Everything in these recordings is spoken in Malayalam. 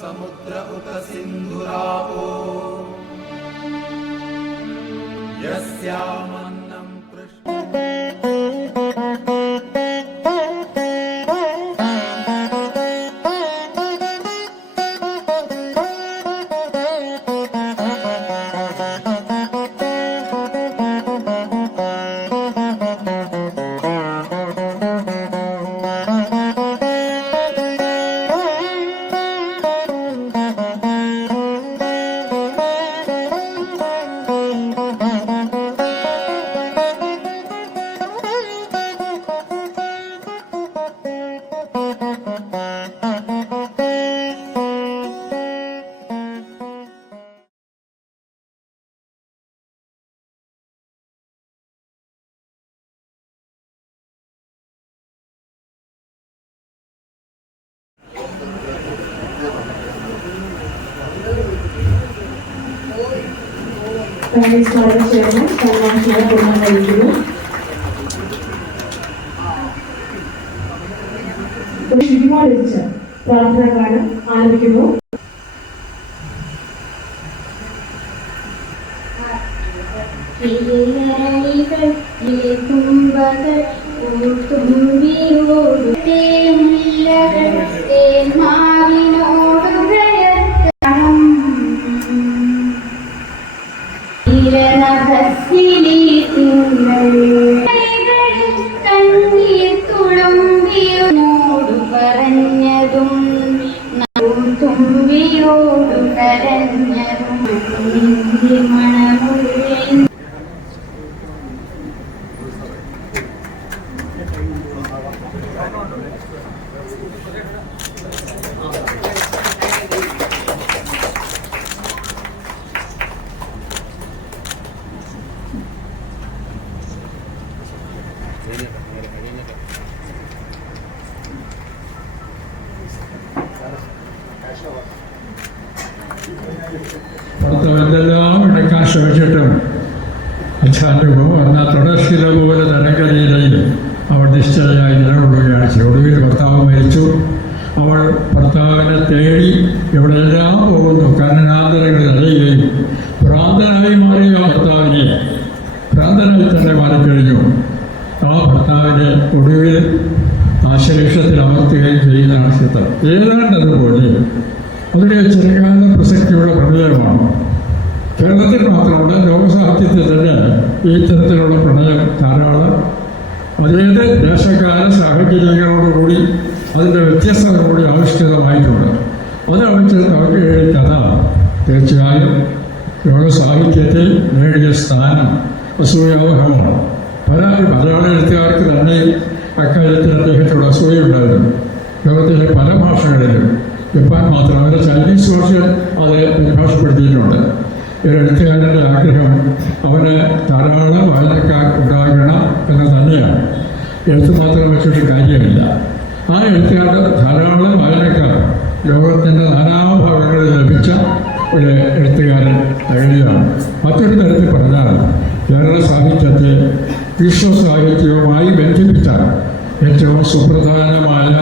समुद्र उत सिन्धुरापो यस्यामन्नं సంగీత్ స్మారక చైర్మన్ కళ్యాణ్ శివ కుమారైదులు సినిమా ప్రార్థన గానం ఆలపికము അവൾ നിശ്ചലയായി നിലകൊള്ളുകയാണ്. ഒടുവിൽ ഭർത്താവ് മരിച്ചു. അവൾ ഭർത്താവിനെ തേടി എവിടെയെല്ലാം പോകുന്നു? കരണാന്തരങ്ങളിൽ അറിയുകയും ഭ്രാന്തനായി മാറിയ ആ ഭർത്താവിനെ ഭ്രാന്തനായി തന്നെ മാറിക്കഴിഞ്ഞു. ആ ഭർത്താവിനെ ഒടുവിൽ ആശലക്ഷത്തിൽ അമർത്തുകയും ചെയ്യുന്നതാണ് ചിത്രം ഏതാണ്ട് അതുപോലെ അതിന്റെ ചെറുകാല പ്രസക്തിയുള്ള പ്രണയമാണ്. കേരളത്തിൽ മാത്രമല്ല ലോകസാഹിത്യത്തിൽ തന്നെ ഈ തരത്തിലുള്ള പ്രണയം ധാരാളം അതേത് ദേശകാല സാഹചര്യങ്ങളോടുകൂടി അതിന്റെ വ്യത്യസ്തതയോടുകൂടി ആവിഷ്കൃതമായിട്ടുണ്ട്. അത് അവർക്ക് എഴുതി കഥ. തീർച്ചയായും ലോക സാഹിത്യത്തിൽ നേടിയ സ്ഥാനം അസൂയാവഹമാണ് പല മലയാള എഴുത്തുകാർക്ക് തന്നെ അക്കാര്യത്തിൽ അദ്ദേഹത്തോട് അസൂയുണ്ടായിരുന്നു ലോകത്തിലെ പല ഭാഷകളിലും ജപ്പാൻ മാത്രമല്ല ചൈനീസ് ഭാഷയിൽ അത് പരിഭാഷപ്പെടുത്തിയിട്ടുണ്ട്. ഒരു എഴുത്തുകാരന്റെ ആഗ്രഹം അവന് ധാരാളം വായനക്കാർ ഉണ്ടാകണം എന്ന് തന്നെയാണ്. എഴുത്ത് മാത്രം വെച്ചിട്ട് കാര്യമില്ല. ആ എഴുത്തുകാരുടെ ധാരാളം വായനക്കാർ ലോകത്തിന്റെ നാനാഭാഗങ്ങളിൽ ലഭിച്ച ഒരു എഴുത്തുകാരൻ എഴുതിയാണ് മറ്റൊരു തരത്തിൽ പറഞ്ഞാൽ കേരള സാഹിത്യത്തെ വിശ്വ സാഹിത്യവുമായി ബന്ധിപ്പിച്ചാണ് ഏറ്റവും സുപ്രധാനമായ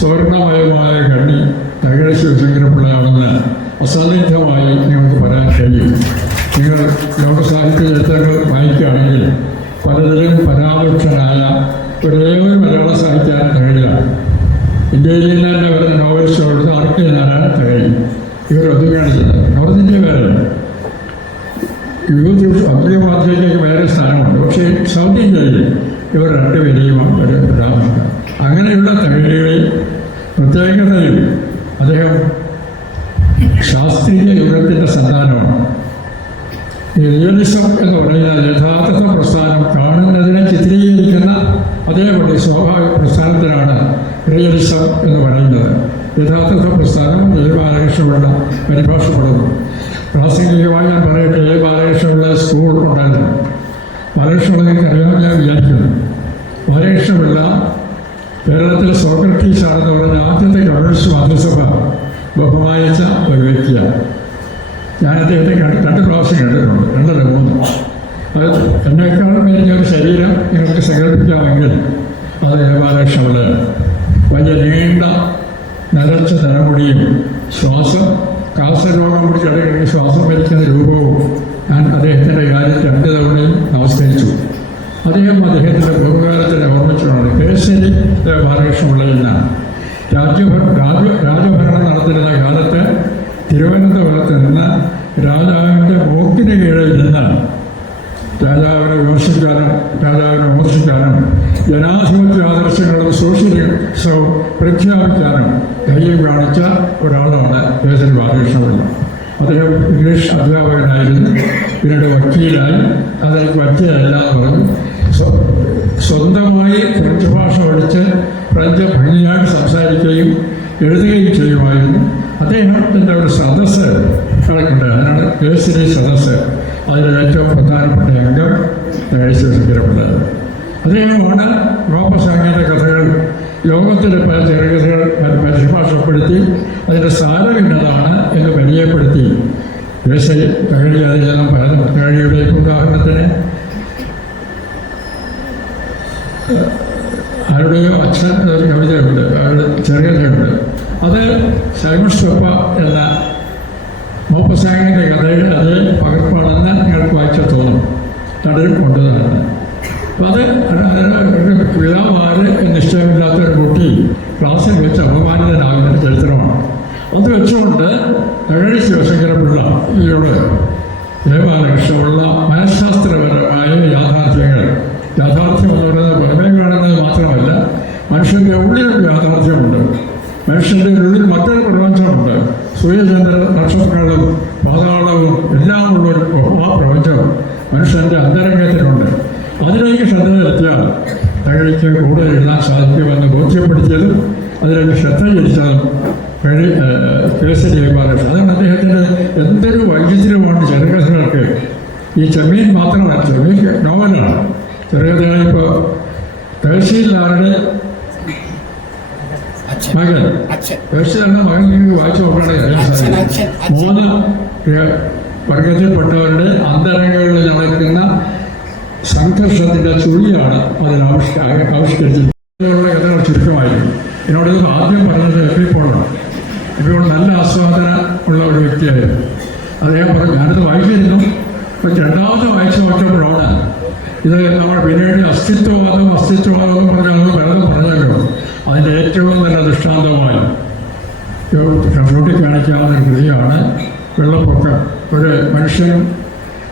സ്വർണമയമായ കണ്ണി തകഴ ശിവശങ്കരപിള്ളയാണെന്ന് അസന്നിഗ്ധമായി നിങ്ങൾക്ക് വരാൻ കഴിയും. നിങ്ങൾ ലോകസാഹിത്യ ചരിത്രങ്ങൾ വായിക്കുകയാണെങ്കിൽ പലതിലും പരാമർശനായ ഒരേ ഒരു മലയാള സാഹിത്യകാരൻ തകഴിലാണ് ഇന്ത്യയിൽ നിന്ന് തന്നെ വരുന്ന നോവലിസ്റ്റുകളുടെ ആർക്ക് ഞാനാണ് തകഴി. ഇവർ ഒതുങ്ങാണ് ചെയ്തത്. നോർത്ത് ഇന്ത്യ വേറെ. യൂത്ത് അബ്ദുമാധ്യയ്ക്ക് വേറെ സ്ഥാനമുണ്ട്. പക്ഷേ സൗത്ത് ഇന്ത്യയിൽ ഇവർ രണ്ടുപേരെയും ഒരു പരാമർശിക്കാം അങ്ങനെയുള്ള തകഴികളിൽ പ്രത്യേകതയിൽ അദ്ദേഹം ശാസ്ത്രീയ യുഗത്തിന്റെ സന്താനമാണ്. റിയലിസം എന്ന് പറയുന്ന യഥാർത്ഥ പ്രസ്ഥാനം കാണുന്നതിനെ ചിത്രീകരിക്കുന്ന അതേപോലെ സ്വാഭാവിക പ്രസ്ഥാനത്തിനാണ് റിയലിസം എന്ന് പറയുന്നത്. യഥാർത്ഥ പ്രസ്ഥാനം ജയ ബാലകൃഷ്ണപിള്ള പരിഭാഷപ്പെടുന്നു. പ്രാസംഗികമായി ഞാൻ പറയട്ടെ ജയ ബാലകൃഷ്ണപിള്ള സ്കൂൾ ഉണ്ടായിരുന്നു ബാലകൃഷ്ണപിള്ളയ്ക്ക് അറിയാമെന്ന് ഞാൻ വിചാരിക്കുന്നു. ബാലകൃഷ്ണപിള്ള കേരളത്തിലെ സോക്രട്ടീസ് ആണെന്ന് പറഞ്ഞ ആദ്യത്തെ കമ്മ്യൂണിസ്റ്റ് മന്ത്രിസഭ ബഹുമാനിച്ച ഒരു വ്യക്തിയാണ് ഞാൻ അദ്ദേഹത്തെ കണ്ട് രണ്ട് പ്രാവശ്യം കണ്ടിട്ടുണ്ട് രണ്ടല്ല മൂന്ന്. അത് എന്നെക്കാളും മേലിഞ്ഞ ഒരു ശരീരം നിങ്ങൾക്ക് സങ്കല്പിക്കാമെങ്കിൽ അത് ബാലകൃഷ്ണപിള്ളയാണ് വലിയ നീണ്ട നരച്ച തലമുടിയും ശ്വാസം കാസരോഗം പിടിച്ചിടയ്ക്ക് ശ്വാസം വലിക്കുന്ന രൂപവും ഞാൻ അദ്ദേഹത്തിന്റെ കാര്യം രണ്ട് തവണയും നമസ്കരിച്ചു. അദ്ദേഹം അദ്ദേഹത്തിന്റെ പൂർവകാലത്തിനെ ഓർമ്മിച്ചിട്ടുണ്ട് കേസരി ബാലകൃഷ്ണപിള്ളയിൽ നിന്നാണ് രാജ്യഭ രാജ രാജഭരണം നടത്തിരുന്ന കാലത്ത് തിരുവനന്തപുരത്ത് നിന്ന് രാജാവിന്റെ മൂക്കിന് കീഴിൽ നിന്ന് രാജാവിനെ വിമർശിക്കാനും രാജാവിനെ വിമർശിക്കാനും ജനാധിപത്യ ആദർശങ്ങളും സോഷ്യലിസവും പ്രഖ്യാപിക്കാനും ധൈര്യം കാണിച്ച ഒരാളാണ് കേസരി ബാലകൃഷ്ണപിള്ള. അദ്ദേഹം ഇംഗ്ലീഷ് അധ്യാപകനായിരുന്നു. പിന്നീട് വക്കീലായി. അതെനിക്ക് പറ്റിയതല്ല എന്ന് പറഞ്ഞു സ്വന്തമായി ഫ്രഞ്ച് ഭാഷ പഠിച്ച് ഫ്രഞ്ച് ഭംഗിയായിട്ട് സംസാരിക്കുകയും എഴുതുകയും ചെയ്യുമായിരുന്നു. അദ്ദേഹത്തിന്റെ ഒരു സദസ്സ് നടക്കുന്നുണ്ട് അതിനാണ് കേസരി സദസ്സ്. അതിലെ ഏറ്റവും പ്രധാനപ്പെട്ട അംഗം ശങ്കരപിള്ളത് അദ്ദേഹമാണ് ഗോപസാംഗിന്റെ കഥകൾ ലോകത്തിലെ പല ചെറുകഥകൾ പരിഭാഷപ്പെടുത്തി അതിന്റെ സാരം ഇന്നതാണ് എന്ന് പരിചയപ്പെടുത്തി. കേസരി തകഴി അതിജനം പറഞ്ഞു തകഴിയുടെ ഉദാഹരണത്തിന് ആരുടെയോ അച്ഛൻ ഒരു കവിതയുണ്ട്. അവരുടെ ചെറുകഥയുണ്ട് അത് സൈമൺ സ്റ്റൊപ്പ എന്ന മോപ്പസാങ്ങിന്റെ കഥയുടെ അത് പകർപ്പാണെന്ന് നിങ്ങൾക്ക് വായിച്ചാൽ തോന്നും. രണ്ടും കൊണ്ടതാണ്. അപ്പം അത് പിള്ളമാര് നിശ്ചയമില്ലാത്ത ഒരു കുട്ടി ക്ലാസ്സിൽ വെച്ച് അപമാനിതനാകുന്ന ചരിത്രമാണ്. അത് വെച്ചുകൊണ്ട് എഴടി ശിവശങ്കര പിള്ള ഈയോട് ദേവാലകൃഷ്ണമുള്ള മനുഷ്യന്റെ ഉള്ളിൽ മറ്റൊരു പ്രപഞ്ചമുണ്ട്. സൂര്യചന്ദ്ര നക്ഷത്രങ്ങളും പാതാളവും എല്ലാം ഉള്ളൊരു പ്രപഞ്ചം മനുഷ്യന്റെ അന്തരംഗത്തിലുണ്ട്. അതിലേക്ക് ശ്രദ്ധ ചെലുത്തിയാൽ തകഴിക്ക് കൂടുതൽ എഴുതാൻ സാധിക്കുമെന്ന് ബോധ്യപ്പെടുത്തിയതും അതിലേക്ക് ശ്രദ്ധ ചെലുത്തതും കഴി കേസ് ചെയ്യുമ്പോഴും അതാണ് അദ്ദേഹത്തിന്റെ എന്തൊരു വൈചിത്ര്യമാണ് ചെറുകഥകൾക്ക്. ഈ ചെമ്മീൻ മാത്രമല്ല ചെമ്മീൻ നോവലാണ് ചെറുകഥകൾ ഇപ്പോൾ തഹസീൽദാരുടെ മകൻ അച്ഛൻ. തഹസീൽദാരുടെ മകൻ നിങ്ങൾക്ക് വായിച്ചു നോക്കുകയാണെങ്കിൽ. മൂന്ന് വർഗത്തിൽപ്പെട്ടവരുടെ അന്തരംഗങ്ങളിൽ നടക്കുന്ന സംഘർഷത്തിന്റെ ചുഴിയാണ് അതിൽ ആവിഷ്കരിച്ചിട്ടുള്ള കഥകൾ ചുരുക്കമായിരിക്കും. എന്നോട് ഇത് ആദ്യം പറഞ്ഞത് എഫ് പോളാണ്. എഫ് പോൾ നല്ല ആസ്വാദന ഉള്ള ഒരു വ്യക്തിയായിരുന്നു. അദ്ദേഹം പറഞ്ഞു ഞാനത് വായിച്ചിരുന്നു. രണ്ടാമത് വായിച്ചു നോക്കിയപ്പോഴാണ് ഇത് നമ്മൾ പിന്നീട് അസ്തിത്വവാദം അസ്തിത്വവാദം എന്ന് പറഞ്ഞാൽ വെറുതെ പറഞ്ഞല്ലോ. അതിന്റെ ഏറ്റവും നല്ല ദൃഷ്ടാന്തമായി ചൂണ്ടിക്കാണിക്കാവുന്ന ഒരു കൃതിയാണ് വെള്ളപ്പൊക്കം. ഒരു മനുഷ്യനും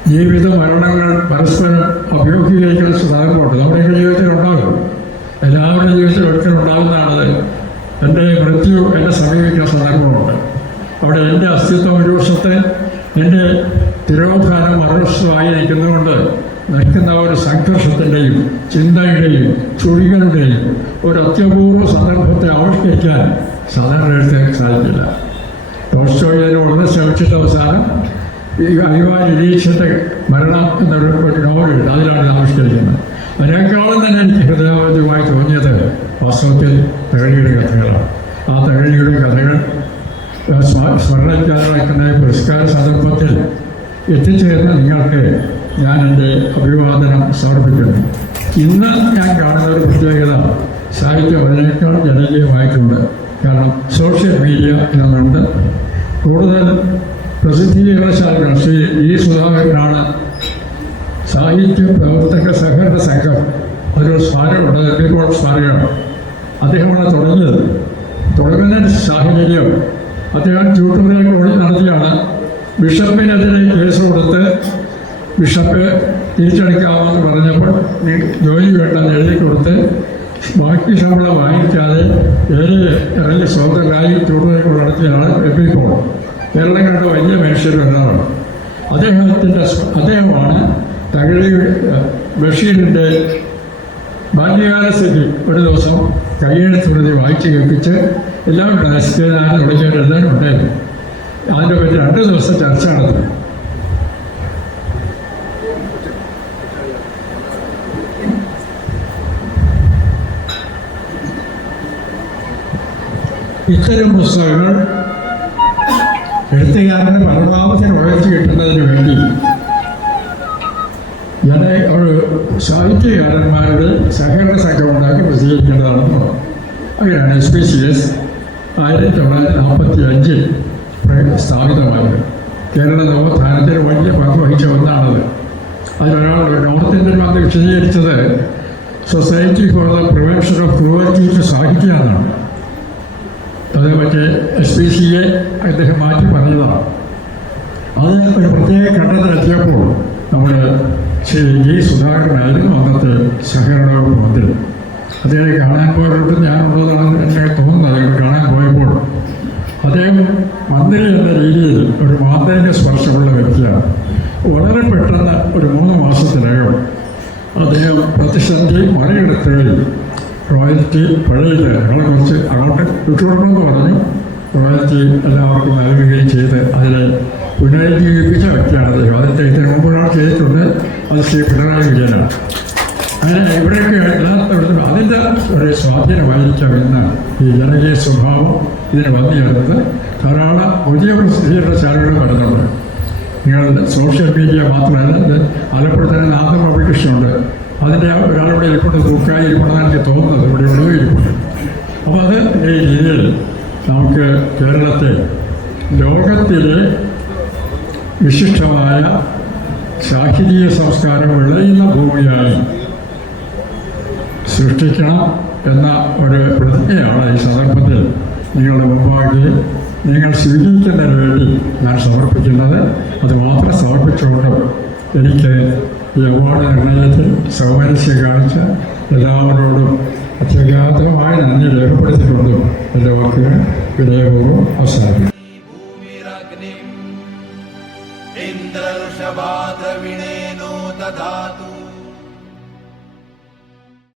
ജീവിത മരണങ്ങൾ പരസ്പരം അഭിമുഖീകരിക്കുന്ന സന്ദർഭമുണ്ട് നമ്മുടെയൊക്കെ ജീവിതത്തിൽ ഉണ്ടാകും. എല്ലാവരുടെ ജീവിതത്തിൽ ഒരിക്കലും ഉണ്ടാകുന്നതാണത്. എന്റെ മൃത്യു എന്നെ സമീപിക്കുന്ന സന്ദർഭമുണ്ട് അവിടെ എന്റെ അസ്തിത്വം ഒരു വർഷത്തെ എന്റെ തിരോധാനം മറുവശമായി നിൽക്കുന്ന ഒരു സംഘർഷത്തിന്റെയും ചിന്തയുടെയും ചുഴികളുടെയും ഒരു അത്യപൂർവ സന്ദർഭത്തെ ആവിഷ്കരിക്കാൻ സാധാരണ എഴുത്തേക്ക് സാധിക്കില്ല. ടോസ്റ്റോയിലെ ഉടനെ ശ്രമിച്ചിട്ട് അവസാനം ഈ അഭിമാന നിരീക്ഷത്തെ മരണാത്മ എഴുതി അതിലാണ് ഇത് ആവിഷ്കരിക്കുന്നത്. അതിനേക്കാളും തന്നെ എനിക്ക് ഹൃദയവാദ്യമായി തോന്നിയത് വാസ്തവത്തിൽ തകഴിയുടെ കഥകളാണ്. ആ തകഴിയുടെ കഥകൾ സ്മരണയ്ക്കാരാക്കുന്ന പുരസ്കാര സന്ദർഭത്തിൽ എത്തിച്ചേർന്ന നിങ്ങൾക്ക് ഞാൻ എന്റെ അഭിവാദനം സമർപ്പിക്കുന്നു. ഇന്ന് ഞാൻ കാണുന്ന ഒരു പ്രത്യേകത സാഹിത്യം അതിനേക്കാൾ ജനകീയമായിട്ടുണ്ട്. കാരണം സോഷ്യൽ മീഡിയ എന്നുണ്ട് കൂടുതൽ പ്രസിദ്ധീകരണശാലകൾ ശ്രീ ഇ സുധാകരനാണ് സാഹിത്യ പ്രവർത്തക സഹകരണ സംഘം. ഒരു സ്മാരകമുണ്ട് എറണാകുളം സ്മാരകമാണ് അദ്ദേഹമാണ് തുടങ്ങിയത്. തുടങ്ങുന്ന സാഹചര്യം അദ്ദേഹം ട്യൂട്ടോറിയൽ കോളേജ് നടത്തിയാണ്. ബിഷപ്പിനെതിരെ കേസ് കൊടുത്ത് ബിഷപ്പ് തിരിച്ചടിക്കാമെന്ന് പറഞ്ഞപ്പോൾ ജോലി വേണ്ടെന്ന് എഴുതി കൊടുത്ത് ബാക്കി ശമ്പളം വാങ്ങിക്കാതെ ഏഴ് ഇറങ്ങി സ്വന്തമായി ട്യൂട്ടോറിയൽ നടത്തിയാണ് എം പി പോൾ. കേരളം കണ്ട വലിയ മനുഷ്യരും എന്നാണ് അദ്ദേഹത്തിന്റെ അദ്ദേഹമാണ് തകഴി ബഷീറിന്റെ ബാല്യകാലസ്ഥിതി ഒരു ദിവസം കൈയെഴുത്തുള്ളത് വായിച്ച് കേൾപ്പിച്ച് എല്ലാവരും നശിക്കാനും തുടങ്ങിയ എഴുതാനും ഉണ്ടായിരുന്നു. അതിനെ പറ്റി രണ്ട് ദിവസം ചർച്ച നടത്തി ഇത്തരം പുസ്തകങ്ങൾ എഴുത്തുകാരന് പരമാവധി ഉയർത്തി കിട്ടുന്നതിന് വേണ്ടി ഞാൻ ഒരു സാഹിത്യകാരന്മാരുടെ സഹകരണ സംഘം ഉണ്ടാക്കി പ്രസിദ്ധീകരിക്കേണ്ടതാണെന്ന് അങ്ങനെയാണ് എസ് പി സി എസ് ആയിരത്തി തൊള്ളായിരത്തി നാൽപ്പത്തി അഞ്ചിൽ സ്ഥാപിതമായത്. കേരള നവോത്ഥാനത്തിന് വലിയ പങ്ക് വഹിച്ച ഒന്നാണത്. അതിലൊരാൾ നോർത്ത് ഇന്ത്യൻ വന്ന് വിശദീകരിച്ചത് society for the prevention of cruelty to സാഹിത്യ എന്നാണ്. അത് മറ്റേ എസ് പി സിയെ അദ്ദേഹം മാറ്റി പറഞ്ഞതാണ്. അത് ഒരു പ്രത്യേക ഘട്ടത്തിലെത്തിയപ്പോൾ നമ്മുടെ ശ്രീ ജി സുധാകരനായിരുന്നു അന്നത്തെ സഹകരണ വകുപ്പ് മന്ത്രി. അദ്ദേഹത്തെ കാണാൻ പോയവർക്ക് ഞാനുള്ളതാണ് എന്നെ തോന്നുന്നത് അദ്ദേഹം കാണാൻ പോയപ്പോൾ അദ്ദേഹം മന്ത്രി എന്ന രീതിയിൽ ഒരു മാന്ത്രിക സ്പർശമുള്ള വ്യക്തിയാണ്. വളരെ പെട്ടെന്ന് ഒരു മൂന്ന് മാസത്തിനകം അദ്ദേഹം പ്രതിസന്ധി മറികടത്തുകയും റോയൽറ്റി പഴയത് ഞങ്ങൾ കുറച്ച് അങ്ങോട്ട് വിട്ടുകൊടുക്കണമെന്ന് പറഞ്ഞു റോയൽറ്റി എല്ലാവർക്കും നൽകുകയും ചെയ്ത് അതിനെ പുനരുജ്ജീവിപ്പിച്ച വ്യക്തിയാണ് അദ്ദേഹം. അതിന്റെ ഇതിന് മുമ്പ് ഒരാൾ ചെയ്തിട്ടുണ്ട്. അത് ശ്രീ പിണറായി വിജയനാണ്. അങ്ങനെ ഇവിടെയൊക്കെ എല്ലാത്തവരും അതിന്റെ ഒരു സ്വാധീനമായിരിക്കാം ഇന്ന് ഈ ജനകീയ സ്വഭാവം ഇതിന് വന്നു ചേർന്നത്. ധാരാളം പുതിയ പ്രസിദ്ധീകരണശാലകൾ വരുന്നുണ്ട് നിങ്ങൾ സോഷ്യൽ മീഡിയ മാത്രമല്ല ആലപ്പുഴ തന്നെ പബ്ലിക്കേഷൻ പബ്ലിക്കേഷനുണ്ട് അതിന്റെ ഒരാളിവിടെ ഇരിപ്പുണ്ട് തൂക്കായി ഇരിപ്പുണ്ടെന്നാണ് എനിക്ക് തോന്നുന്നത്. ഇവിടെ ഒഴിവ് ഇരിപ്പുണ്ട്. അപ്പോൾ അത് ഈ രീതിയിൽ നമുക്ക് കേരളത്തെ ലോകത്തിലെ വിശിഷ്ടമായ സാഹിതീയ സംസ്കാരം വിളയുന്ന ഭൂമിയായി സൃഷ്ടിക്കണം എന്ന ഒരു പ്രതിജ്ഞയാണ് ഈ സന്ദർഭത്തിൽ നിങ്ങളുടെ മുമ്പാകെ നിങ്ങൾ സ്വീകരിക്കുന്നതിന് വേണ്ടി ഞാൻ സമർപ്പിക്കുന്നത്. അത് മാത്രം സമർപ്പിച്ചുകൊണ്ടും എനിക്ക് ഈ അവാർഡ് നിർണയത്തിൽ സൗമനസ്യം കാണിച്ച എല്ലാവരോടും അത്യഗാധമായ നന്ദി രേഖപ്പെടുത്തിക്കൊണ്ടും എന്റെ വാക്കുകൾ വിനയപൂർവം അവസാനിക്കും